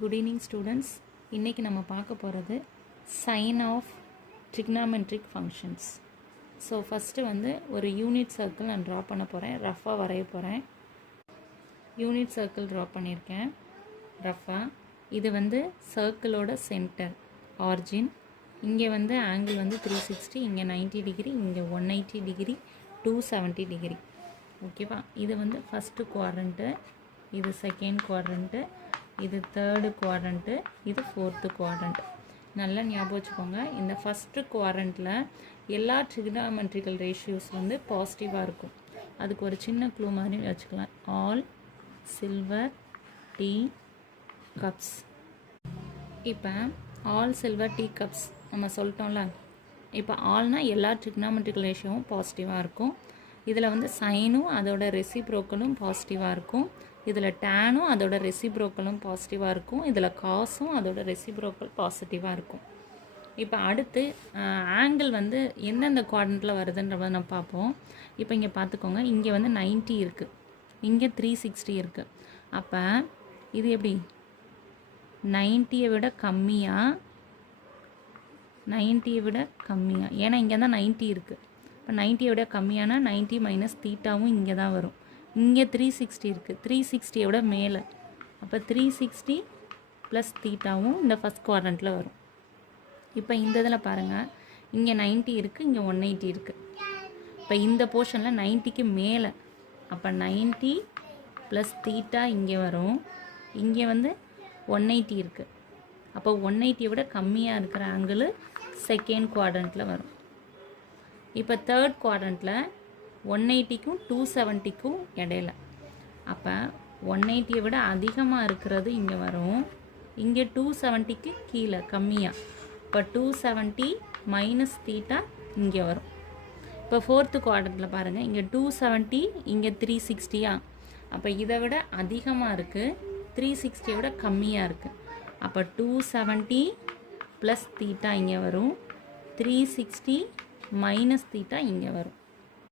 Good evening students. இன்றைக்கி நம்ம பார்க்க போகிறது sine of trigonometric functions. So first ஒரு யூனிட் சர்க்கிள் நான் ட்ரா பண்ண போகிறேன், ரஃபாக வரைய போகிறேன். யூனிட் சர்க்கிள் ட்ரா பண்ணியிருக்கேன் ரஃபாக. இது சர்க்கிளோட சென்டர் ஆர்ஜின். இங்கே ஆங்கிள் 360, இங்கே 90 டிகிரி, இங்கே 180 டிகிரி, 270 டிகிரி. ஓகேவா? இது ஃபஸ்ட்டு குவாட்ரண்ட்டு, இது செகண்ட் குவாட்ரண்ட்டு, இது தேர்டு குவாட்ரண்ட்டு, இது ஃபோர்த்து குவாட்ரண்ட். நல்லா ஞாபகம் வச்சுக்கோங்க. இந்த ஃபஸ்ட்டு குவாட்ரண்ட்டில் எல்லா ட்ரிகனாமெட்ரிக்கல் ரேஷியோஸ் பாசிட்டிவாக இருக்கும். அதுக்கு ஒரு சின்ன க்ளூ மாதிரி வச்சுக்கலாம். All silver tea cups. இப்போ ஆல் சில்வர் டீ கப்ஸ் நம்ம சொல்லிட்டோம்ல. இப்போ ஆல்னால் எல்லா ட்ரிகனாமெட்ரிக்கல் ரேஷியோவும் பாசிட்டிவாக இருக்கும். இதில் சைனும் அதோட ரெசிப்ரோக்கலும் பாசிட்டிவாக இருக்கும். இதில் டேனும் அதோட ரெசிப்ரோக்கலும் பாசிட்டிவாக இருக்கும். இதில் காசும் அதோட ரெசிப்ரோக்கல் பாசிட்டிவாக இருக்கும். இப்போ அடுத்து ஆங்கிள் எந்தெந்த குவாட்ரண்ட்டில் வருதுன்றத நம்ம பார்ப்போம். இப்போ இங்கே பார்த்துக்கோங்க, இங்கே 90 இருக்குது, இங்கே 360 இருக்குது. அப்போ இது எப்படி 90யை விட கம்மியாக, 90யை விட கம்மியாக, ஏன்னா இங்கே தான் 90 இருக்குது. இப்போ 90யை விட கம்மியானா 90 மைனஸ் தீட்டாவும் இங்கே தான் வரும். இங்கே 360 இருக்குது, 360யை விட மேலே. அப்போ 360 ப்ளஸ் தீட்டாவும் இந்த ஃபஸ்ட் குவாட்ரண்ட்டில் வரும். இப்போ இந்த இதில் பாருங்கள், இங்கே 90 இருக்குது, இங்கே 180 இருக்குது. இப்போ இந்த போர்ஷனில் 90க்கு மேலே, அப்போ 90 ப்ளஸ் தீட்டா இங்கே வரும். இங்கே 180 இருக்குது. அப்போ 180யை விட கம்மியாக இருக்கிற ஆங்கிள் செகண்ட் குவாட்ரண்ட்டில் வரும். இப்போ தேர்ட் குவாட்ரண்ட்டில் 180க்கும் 270க்கும் இடையில. அப்போ 180யை விட அதிகமாக இருக்கிறது இங்கே வரும். இங்கே 270க்கு கீழே கம்மியாக. இப்போ 270 மைனஸ் தீட்டா இங்கே வரும். இப்போ ஃபோர்த்து குவாட்ரண்ட்டில் பாருங்கள், இங்கே 270, இங்கே 360. அப்போ இதை விட அதிகமாக இருக்குது, 360யை விட கம்மியாக இருக்குது. அப்போ 270 ப்ளஸ் தீட்டா இங்கே வரும், 360 மைனஸ் தீட்டா இங்கே வரும்.